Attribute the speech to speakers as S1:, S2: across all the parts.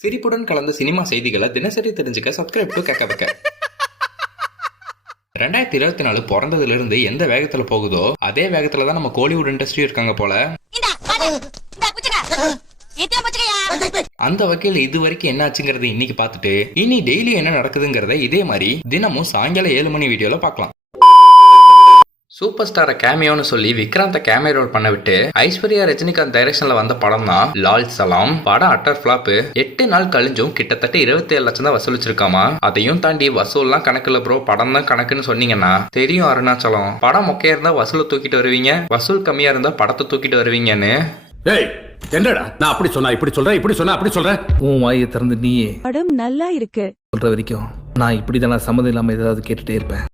S1: சிரிப்புடன் கலந்த சினிமா செய்திகளை தினசரி தெரிஞ்சுக்க சப்ஸ்கிரைப் டு கக்க பக்க ரெண்டாயிரத்தி இருபத்தி நாலு பிறந்ததுல இருந்து எந்த வேகத்துல போகுதோ அதே வேகத்துல தான் நம்ம கோலிவுட் இண்டஸ்ட்ரி இருக்காங்க போல. அந்த வகையில் இது வரைக்கும் என்ன ஆச்சுங்கிறது இன்னைக்கு பார்த்துட்டு இனி டெய்லி என்ன நடக்குதுங்கிறத இதே மாதிரி தினமும் சாயங்காலம் ஏழு மணி வீடியோல பார்க்கலாம். சூப்பர் ஸ்டாரை கேமியோன்னு சொல்லி விக்ராந்த கேமியோ ரோல் பண்ண விட்டு ஐஸ்வர்யா ரஜினிகாந்த் டைரக்ஷன்ல வந்த படம் தான் லால் சலாம் படம் அட்டர் ஃபிளாப் எட்டு நாள் கழிஞ்சும் கிட்டத்தட்ட இருபத்தி ஏழு லட்சம் தான் வசூலிச்சிருக்காமா? அதையும் தாண்டி வசூல்லாம் கணக்குல ப்ரோ படம் தான் கணக்குன்னு சொன்னீங்கன்னா தெரியும் அருணாச்சலம். படம் மொக்கையா இருந்தா வசூலை தூக்கிட்டு வருவீங்க? வசூல் கம்மியா இருந்தா படத்தை தூக்கிட்டு வருவீங்கன்னு.
S2: என்னடா? நான் அப்படி சொன்னா இப்படி சொல்றேன் இப்படி சொன்னா அப்படி சொல்றேன்.
S3: உன் வாயை திறந்து நீயே.
S4: படம் நல்லா இருக்கு.
S3: சொல்ற வரைக்கும் நான் இப்படி தானே சம்மந்தம் இல்லாம ஏதாவது கேட்டுட்டே இருப்பேன்.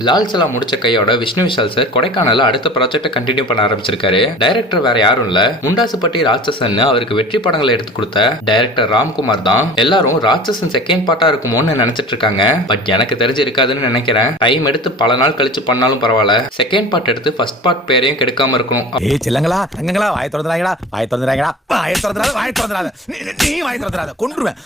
S1: லால் சலாம் முடிச்ச கையோட விஷ்ணு விஷால் சார் கொடைக்கானல்ல அடுத்த ப்ராஜெக்ட்டை கண்டினியூ பண்ண ஆரம்பிச்சிருக்காரு. டைரக்டர் வேற யாரும் இல்ல. முண்டாசுப்பட்டி ராட்சசன் அவருக்கு வெற்றி படங்களை எடுத்து கொடுத்த டைரக்டர் ராம்குமார் தான். எல்லாரும் ராட்சசன் செகண்ட் பார்ட்டா இருக்குமோன்னு நினைச்சிட்டு இருக்காங்க. பட் எனக்கு தெரிஞ்சு இருக்காதுன்னு நினைக்கிறேன். டைம் எடுத்து பல நாள் கழிச்சு பண்ணாலும் பரவாயில்ல. செகண்ட் பார்ட் எடுத்து ஃபர்ஸ்ட் பார்ட் பேரையும் கெடுக்காம இருக்கணும்.
S5: ஏய் செல்லங்களா தங்கங்களா வாய திறந்துறாங்களா வாய திறந்துறாங்களா வாய திறந்துறாத வாய திறந்துறாத நீ- நீ வாய திறந்துறாத கொன்றுவேன்.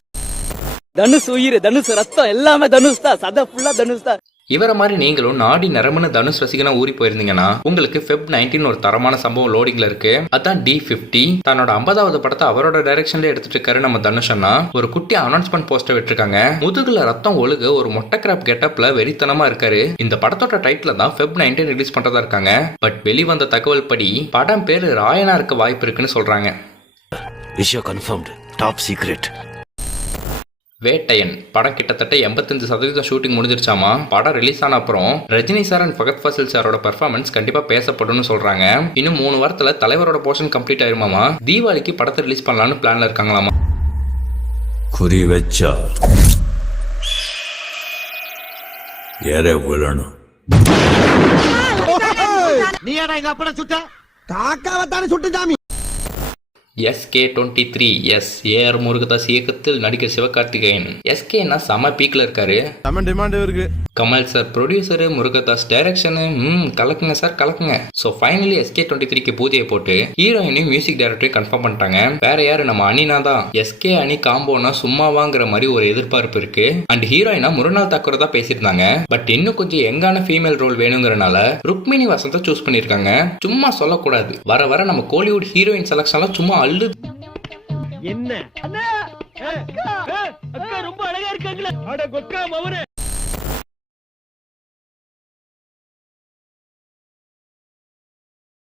S6: தனுஷ் உயிர் தனுஷ் ரத்தம் எல்லாமே தனுஷ் தான். சதை ஃபுல்லா தனுஷ் தான்.
S1: இவரை மாதிரி நீங்களும் நாடி நரம்புன்னு தனுஷ் ரசிகனா ஊறி போயிருந்தீங்கன்னா உங்களுக்கு ஃபெப் 19 ஒரு தரமான சம்பவம் லோடிங்ல இருக்கு. அதான் டி பிப்டி தன்னோட ஐம்பதாவது படத்தை அவரோட டைரக்ஷன்ல எடுத்துட்டு இருக்காரு நம்ம தனுஷ் அண்ணா. ஒரு குட்டி அனௌன்ஸ்மெண்ட் போஸ்டர் விட்டுருக்காங்க. முதுகுல ரத்தம் ஒழுக ஒரு மொட்டை கிராப் கெட்டப்ல வெறித்தனமா இருக்காரு. இந்த படத்தோட டைட்டில் தான் ஃபெப் 19 ரிலீஸ் பண்றதா இருக்காங்க. பட் வெளிவந்த தகவல் படி படம் பேரு ராயனா இருக்க வாய்ப்பு இருக்குன்னு சொல்றாங்க.
S7: விஷயம் கன்ஃபர்ம்டு டாப் சீக்ரெட்
S1: வேட்டையன். படம் கிட்டத்தட்ட எண்பத்தஞ்சு சதவீதம் ஷூட்டிங் முடிஞ்சிருச்சாமா? படம் ரிலீஸ் ஆன அப்புறம் ரஜினி சார் அண்ட் ஃபகத் ஃபாசில் சாரோட பர்ஃபார்மன்ஸ் கண்டிப்பா பேசப்படும்னு சொல்றாங்க. இன்னும் மூணு வாரத்துல தலைவரோட போர்ஷன் கம்ப்ளீட் ஆயிருமாமா? தீபாவளிக்கு படத்தை ரிலீஸ் பண்ணலாம்னு பிளான்ல இருக்காங்களாமா?
S7: குறி வச்சா எற விழணும்.
S5: நீ ஏடா எங்க சுட்ட? காக்காவத்தானே சுட்டு சாமி.
S1: SK twenty three S AR Murugadoss இயக்கத்தில் நடிகர் சிவகார்த்திகேயன். எஸ்கேனா செம பீக்ல இருக்காரு.
S5: டிமாண்ட் இருக்கு.
S1: Kamal sir producer Murugadoss direction ம் கலக்குங்க சார் கலக்குங்க. ஸோ ஃபைனலி எஸ்கே டுவெண்ட்டி த்ரீக்கு பூஜையை போட்டு ஹீரோயினையும் மியூசிக் டைரக்டரையும் கன்ஃபார்ம் பண்ணிட்டாங்க. வேற யாரு? நம்ம அனினா தான். எஸ்கே அணி காம்போனா சும்மாவாங்கிற மாதிரி ஒரு எதிர்பார்ப்பு இருக்கு. அண்ட் ஹீரோயினா முருநாள் தாக்கூர் தான் பேசியிருந்தாங்க. பட் இன்னும் கொஞ்சம் எங்கான ஃபீமேல் ரோல் வேணுங்கிறனால ருக்மிணி வசந்த சூஸ் பண்ணியிருக்காங்க. சும்மா சொல்லக்கூடாது. வர வர நம்ம கோலிவுட் ஹீரோயின் செலக்ஷன்லாம் சும்மா அள்ளு
S6: என்ன? அண்ணா அக்கா. அக்கா ரொம்ப அழகா இருக்காங்களே. அட கொக்கா மவனே.